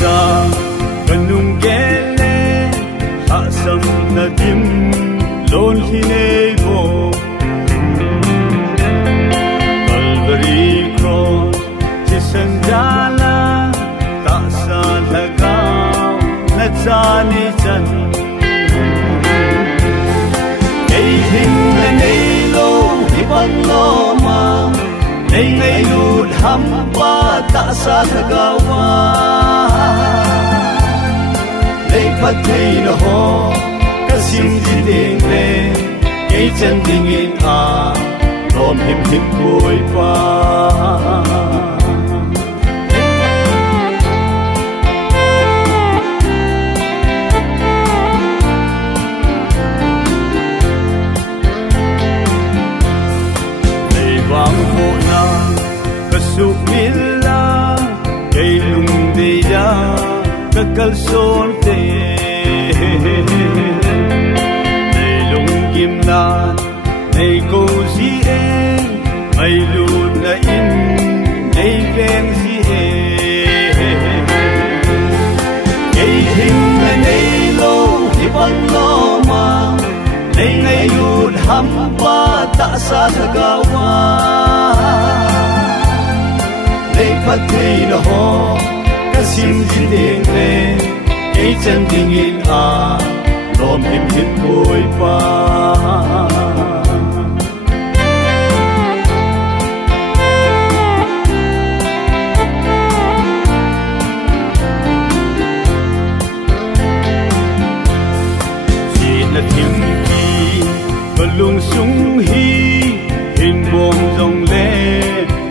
sa kanung gele asam na dim lon hinebo Calvary cross chisandala ta sa lagaw na tsani chan ei hin na nei lo ibang lo ma nei nei lut ham pa ta sa lagawa nei pathei no ho kasim ji ding le ei chan ding in a rom him him koi pa Kasukmila kay lungdiya kakalsonte Nay lunggim na nay kosi may lud na in nay beng si Kay him na nay lo ibang loma nay ngayud hampa ta sa tagawa Nei pathei no ho kasim ji ding le ei chan ding in a rom him him koi pa Ji na thim ki balung sung hi hin bom jong le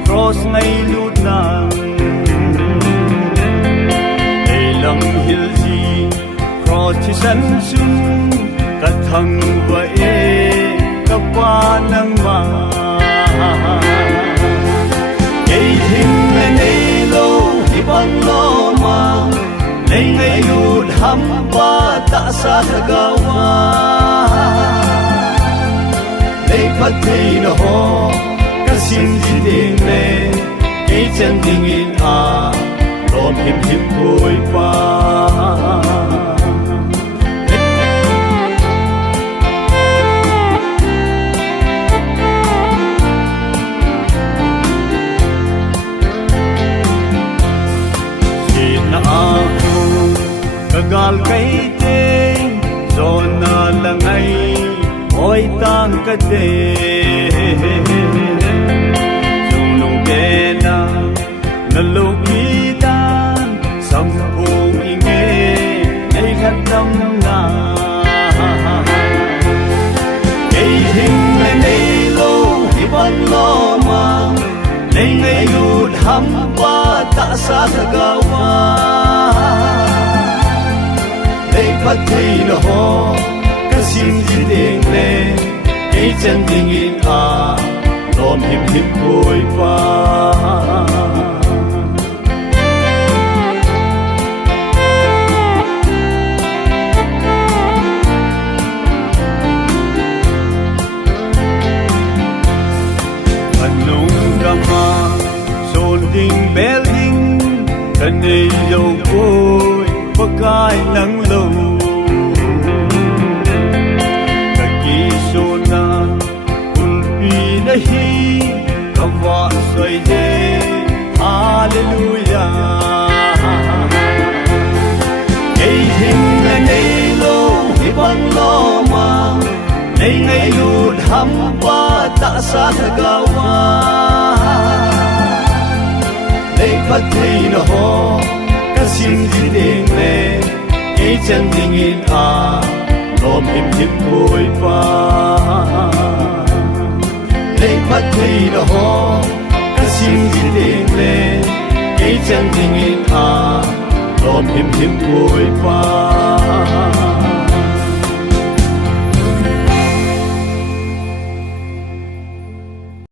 cross ngay lút nang Ê lăng hill gì cross chi sân sung Cắt thăng và ê Cắp qua nang ma Ê hình là nê lô Hi băng lô ma Nê ngay lút hâm ba ta sa thagawa Nê phát thầy nó ho Kasim ji ding le ei chan ding in a rom him him koi pa Sin na ako kagal kay te zon na langay oy tang ka te Nalukitan sampung inge ay hatam na Ay hing na nay lo ibang lo ma Nay ngay lud hampa ta sa tagawa Nay pathei no ho kasim ji ding le ay chan ding in a rom him him koi pa Ding belding kanay yaw ko'y pagkain ng low Kagiso na ulpi na hi kawa so'y de Hallelujah Kay hing na nay lo ibang loma Nay ngay lud hampa ta sa tagawa Nei pathei no ho kasim ji ding le ei chan ding in a rom him him koi pa Nei pathei no ho kasim ji ding le ei chan ding in a rom him him koi pa